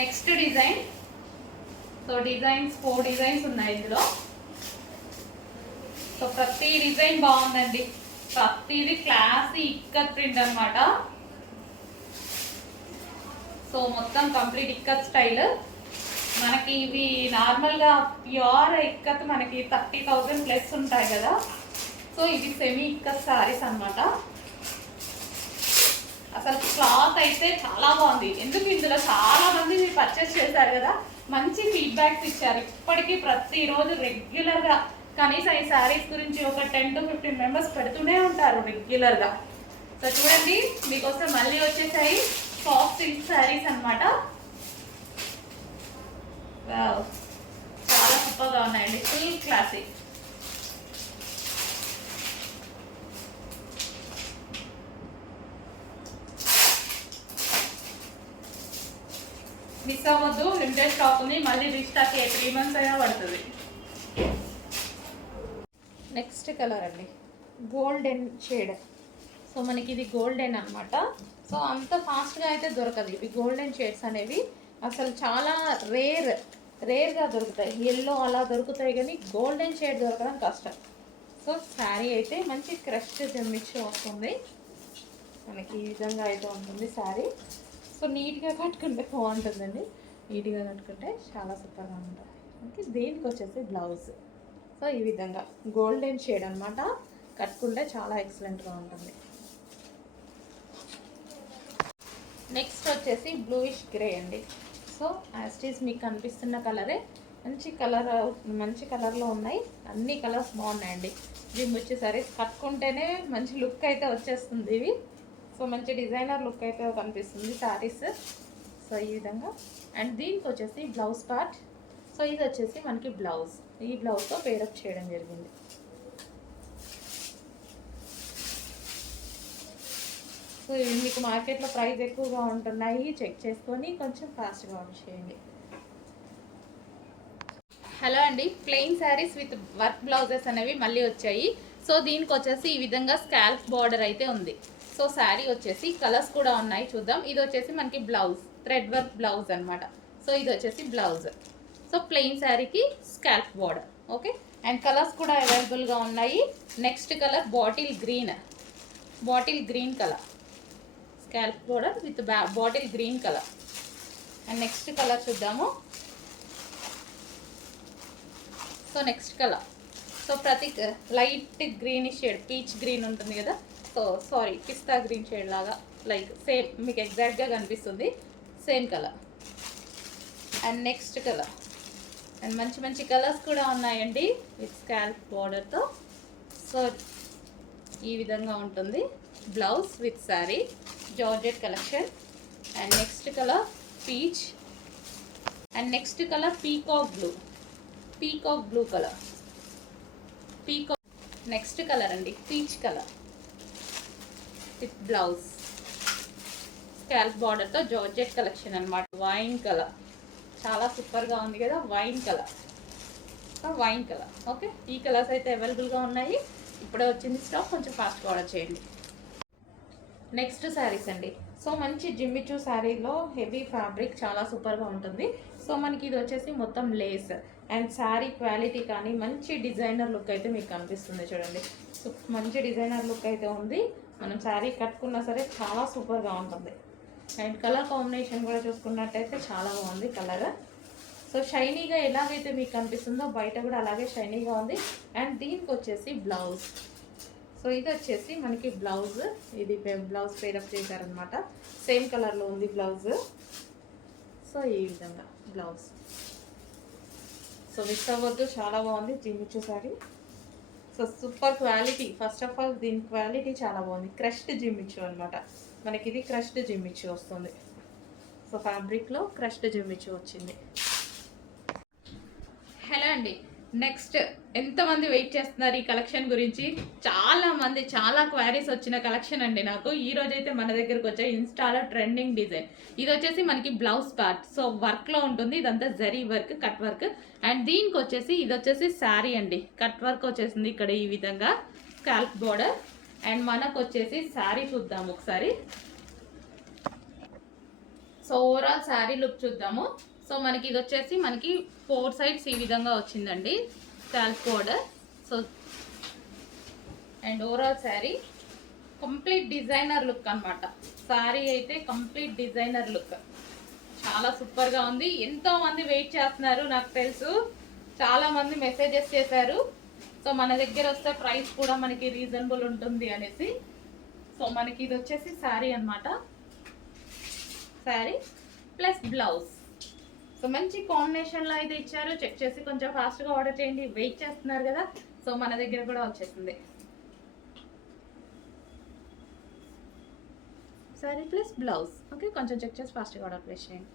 Next design. So designs 4 designs ఉన్నాయి ఇందులో. So ప్రతి డిజైన్ బాగుందండి, ప్రతిది క్లాసీ ఇక్కత్ ప్రింట్ అనమాట. సో మొత్తం కంప్లీట్ ఇక్కత్ స్టైల్. మనకి ఇవి నార్మల్గా ప్యూర్ ఇక్కత్ మనకి 30,000 ప్లస్ ఉంటాయి కదా. సో ఇవి సెమీ ఇక్కత్ సారీస్ అనమాట. అసలు క్లాత్ అయితే చాలా బాగుంది. ఎందుకు ఇందులో చాలా మంది పర్చేస్ చేశారు కదా, మంచి ఫీడ్బ్యాక్స్ ఇచ్చారు. ఇప్పటికీ ప్రతిరోజు రెగ్యులర్గా కనీసం ఈ శారీస్ గురించి ఒక 10 to 15 మెంబర్స్ పెడుతూనే ఉంటారు రెగ్యులర్గా. సో చూడండి, మీకోసం మళ్ళీ వచ్చేసాయి సాఫ్ట్ సిల్క్ శారీస్ అనమాట. చాలా సూపర్గా ఉన్నాయండి, ఫుల్ క్లాసిక్. మిస్ అవ్వద్దు, లిమిటెడ్ స్టాక్ ఉంది. మళ్ళీ రీస్టాక్ 3 months అయినా పడుతుంది. నెక్స్ట్ కలర్ అండి, గోల్డెన్ షేడ్. సో మనకి ఇది గోల్డెన్ అనమాట. సో అంత ఫాస్ట్గా అయితే దొరకదు. ఇవి గోల్డెన్ షేడ్స్ అనేవి అసలు చాలా రేర్గా దొరుకుతాయి. ఎల్లో అలా దొరుకుతాయి కానీ గోల్డెన్ షేడ్ దొరకడం కష్టం. సో శారీ అయితే మంచి క్రష్ జమ్మిచ్చి వస్తుంది. మనకి ఈ విధంగా అయితే ఉంటుంది శారీ. సో నీట్గా కట్టుకుంటే బాగుంటుందండి. నీట్గా కట్టుకుంటే చాలా సూపర్గా ఉంటుంది. ఓకే, దీనికి వచ్చేసి బ్లౌజ్. సో ఈ విధంగా గోల్డెన్ షేడ్ అనమాట. కట్టుకుంటే చాలా ఎక్సలెంట్గా ఉంటుంది. నెక్స్ట్ వచ్చేసి బ్లూయిష్ గ్రే అండి. సో యాస్టీస్ మీకు కనిపిస్తున్న కలరే, మంచి కలర్లో ఉన్నాయి. అన్ని కలర్స్ బాగున్నాయండి. దీన్ని వచ్చేసరి కట్టుకుంటేనే మంచి లుక్ అయితే వచ్చేస్తుంది ఇవి. సో మంచి డిజైనర్ లుక్ అయితే కనిపిస్తుంది శారీస్. సో ఈ విధంగా. అండ్ దీనికి వచ్చేసి బ్లౌజ్ పార్ట్. సో ఇది వచ్చేసి మనకి బ్లౌజ్. ఈ బ్లౌజ్తో పేరప్ చేయడం జరిగింది. సో ఇవి మీకు మార్కెట్లో ప్రైస్ ఎక్కువగా ఉంటున్నాయి, చెక్ చేసుకొని కొంచెం ఫాస్ట్గా ఆర్డర్ చేయండి. హలో అండి, plain saris with work blouses అనేవి మళ్ళీ వచ్చాయి. సో దీనికి వచ్చేసి ఈ విధంగా స్కాల్ప్ బార్డర్ అయితే ఉంది. సో శారీ వచ్చేసి కలర్స్ కూడా ఉన్నాయి, చూద్దాం. ఇది వచ్చేసి మనకి బ్లౌజ్, థ్రెడ్ వర్క్ బ్లౌజ్ అనమాట. సో ఇది వచ్చేసి బ్లౌజ్. సో ప్లెయిన్ శారీకి scalp border. Okay, and colours కూడా అవైలబుల్గా ఉన్నాయి. Next colour bottle green colour, scalp border with bottle green colour. And next colour చూద్దాము. సో నెక్స్ట్ కలర్, సో ప్రతి light greenish shade, peach green ఉంటుంది కదా. So sorry, పిస్తా green shade లాగా, like same మీకు ఎగ్జాక్ట్గా కనిపిస్తుంది, same colour. And next colour. And మంచి colours కూడా ఉన్నాయండి విత్ స్కాల్ప్ బార్డర్తో. సో ఈ విధంగా ఉంటుంది blouse with sari, georgette collection. And next colour peach. And next colour peacock blue colour. Next colour అండి peach colour with blouse, scalp బార్డర్తో georgette collection అనమాట. వైన్ కలర్ చాలా సూపర్గా ఉంది కదా, వైన్ కలర్. ఓకే, ఈ కలర్స్ అయితే అవైలబుల్గా ఉన్నాయి. ఇప్పుడే వచ్చింది స్టాక్, కొంచెం ఫాస్ట్గా ఆర్డర్ చేయండి. నెక్స్ట్ శారీస్ అండి. సో మంచి జిమ్మిచూ శారీలో హెవీ ఫ్యాబ్రిక్ చాలా సూపర్గా ఉంటుంది. సో మనకి ఇది వచ్చేసి మొత్తం లేస్. అండ్ శారీ క్వాలిటీ కానీ మంచి డిజైనర్ లుక్ అయితే మీకు కనిపిస్తుంది చూడండి. సో మంచి డిజైనర్ లుక్ అయితే ఉంది. మనం శారీ కట్టుకున్నా సరే చాలా సూపర్గా ఉంటుంది. అండ్ కలర్ కాంబినేషన్ కూడా చూసుకున్నట్టయితే చాలా బాగుంది కలర్. సో షైనీగా ఎలాగైతే మీకు కనిపిస్తుందో బయట కూడా అలాగే షైనీగా ఉంది. అండ్ దీనికి వచ్చేసి బ్లౌజ్. సో ఇది వచ్చేసి మనకి బ్లౌజ్, ఇది బ్లౌజ్ పేరప్ చేశారనమాట. సేమ్ కలర్లో ఉంది బ్లౌజ్. సో ఈ విధంగా బ్లౌజ్. సో మిస్ అవ్వద్దు, చాలా బాగుంది Jimmy Choo sari. So super quality. First of all దీని క్వాలిటీ చాలా బాగుంది. క్రష్డ్ జిమ్మిచూ అనమాట. మనకి ఇది క్రష్డ్ జిమ్మిచూ వస్తుంది. సో ఫ్యాబ్రిక్లో క్రష్డ్ జిమ్మిచూ వచ్చింది. హలో అండి, నెక్స్ట్ ఎంతమంది వెయిట్ చేస్తున్నారు ఈ కలెక్షన్ గురించి? చాలా క్వైరీస్ వచ్చిన కలెక్షన్ అండి నాకు. ఈ రోజైతే మన దగ్గరకు వచ్చాయి ఇన్స్టాలో ట్రెండింగ్ డిజైన్. ఇది వచ్చేసి మనకి బ్లౌజ్ పార్ట్. సో వర్క్లో ఉంటుంది, ఇదంతా zari work, cut work. And దీనికి వచ్చేసి ఇది వచ్చేసి శారీ అండి, కట్ వర్క్ వచ్చేసింది ఇక్కడ ఈ విధంగా, స్కాల్ప్ బోర్డర్. అండ్ మనకు వచ్చేసి శారీ చూద్దాం ఒకసారి. సో ఓవరాల్ శారీ లుక్ చూద్దాము. సో మనకి ఇది వచ్చేసి మనకి 4 సైడ్స్ ఈ విధంగా వచ్చిందండి scalp border. So and overall sari complete designer look అన్నమాట. శారీ అయితే కంప్లీట్ డిజైనర్ లుక్, చాలా సూపర్గా ఉంది. ఎంతో మంది వెయిట్ చేస్తున్నారు, నాకు తెలుసు చాలా మంది మెసేజెస్ చేశారు. సో మన దగ్గర వస్తే ప్రైస్ కూడా మనకి రీజనబుల్ ఉంటుంది అనేసి. సో మనకి ఇది వచ్చేసి శారీ అన్నమాట, శారీ ప్లస్ బ్లౌజ్. సో మంచి కాంబినేషన్లో అయితే ఇచ్చారు. చెక్ చేసి కొంచెం ఫాస్ట్గా ఆర్డర్ చేయండి, వెయిట్ చేస్తున్నారు కదా. సో మన దగ్గర కూడా వచ్చేసింది శారీ ప్లస్ బ్లౌజ్. ఓకే, కొంచెం చెక్ చేసి ఫాస్ట్గా ఆర్డర్ ప్లేస్ చేయండి.